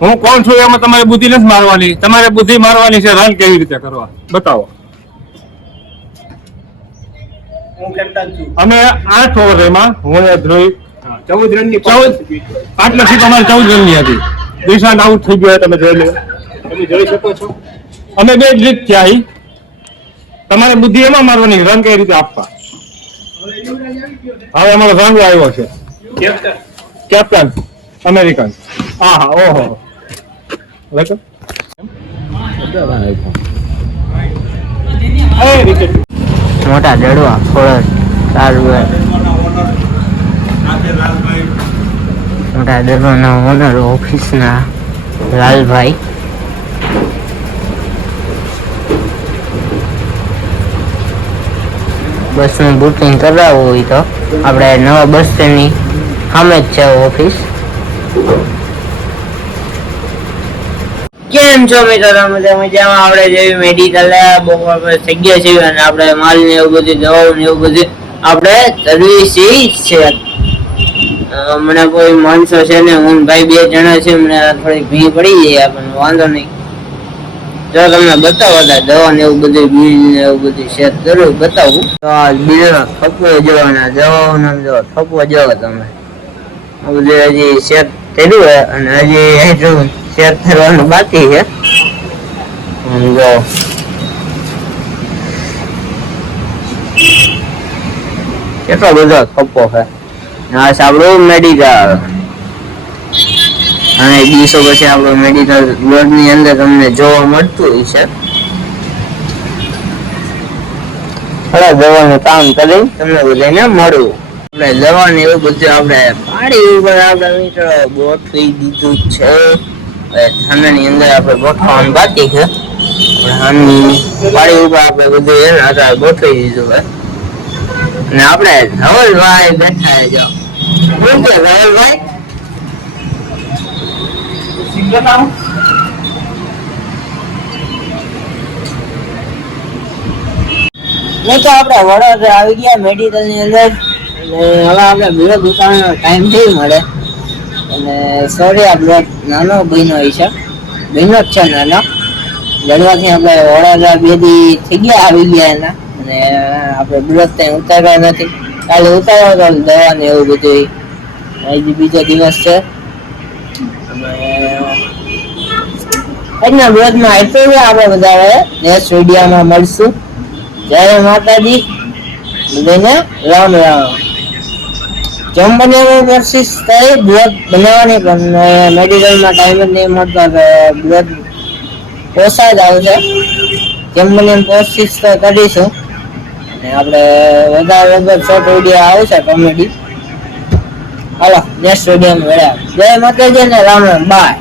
હું કોણ છું એમાં તમારે બુદ્ધિ નથી મારવાની, તમારે બુદ્ધિ મારવાની છે રન કેવી રીતે કરવા બતાવો. અમે 8 ઓવર એમાં હું ધ્રુવ 14 રનની 14 પાર્ટનરશીપ અમારી 14 રનની હતી. દિશાંત આઉટ થઈ ગયો તમે જોઈ લો. તમે જોઈ શકો છો અમે 2 જીત થયા. તમારે બુદ્ધિ એમાં મારવાની રન કઈ રીતે આપવા. હવે અમારો રંગ આવ્યો છે કેપ્ટન અમેરિકન. હા હા ઓહો મોટા જડવા ફોરસ સારું મોટા દરવાના ઓનર ઓફિસના લાલભાઈ. બસનું બુકિંગ કરાવવું હોય તો આપણે નવા બસ સ્ટેન્ડની સામે જ છે ઓફિસ. કેમ છો મિત્રો? મજામાં. આપણે જેવી મેડિકલ બપોર પર થઈ ગયા છે અને આપણે માલ ને એવું બધું દવાઓ ને એવું બધું આપણે સર્વિસ છે. મને કોઈ માણસો છે ને હું ભાઈ 2 જણા છે, મને થોડી ભી પડી જાય આપણને વાંધો નહીં. જો તમને બતાવવા દવા ને એવું બધું બિલ ને એવું બધું શેર કરું બતાવું તો આ બિલ થપવો જોવાના દવાઓનો જો થપવો જોવો તમે. આ બધું હજી શેર કર્યું હોય અને હજી શેર કરવાનું બાકી છે. જો કેટલો બધો થપ્પો છે. આ આપણું મેડિકલ અને દિવસો પછી આપણું મેડિકલ બોર્ડ ની અંદર તમને જોવા મળતું હોય છે. થોડા દવાનું કામ કરી તમને બધાને મળવું. આપણે દવા ને એવું બધું આપણે પાડી ઉપર આપણે મિત્રો ગોઠવી દીધું છે. ઠંડાની અંદર આપણે ગોઠવવાનું બાકી છે. પાડી ઉપર આપણે બધું એને ગોઠવી દીધું હોય અને આપણે ધવલભાઈ બેઠા જો શું છે ધવલભાઈ? તો આપણે વડોદરા આવી ગયા મેડિકલ ની અંદર અને હવે આપણે બ્લોક ઉતારવાનો ટાઈમ નહીં મળે અને સોરી આ બ્લોક નાનો બહેનો હોય છે, બહેનો જ છે નાનો. જડવાથી આપણે વડોદરા 2 દી થઈ ગયા આવી ગયા એના અને આપણે બ્લોક ત્યાં ઉતારવા નથી. કાલે ઉતારવા તો દવા ને એવું બધું આજે બીજો દિવસ છે આજના બ્લોગમાં એટલું આપણે બધા નેક્સ્ટ વિડીયોમાં મળશું. જય માતાજી, બધાને રામ રામ. જેમ બને કોશિશ થઈ બ્લોગ બનાવવાની પણ મેડિકલમાં ટાઈમ જ નહીં મળતો બ્લોગ ઓછા જ આવશે. જેમ બને કોશિશ તો કરીશું અને આપણે વધારે શોર્ટ વિડીયો આવશે કોમેડી. હાલો નેક્સ્ટ વિડીયોમાં મળ્યા. જય માતાજી ને રામ રામ બાય.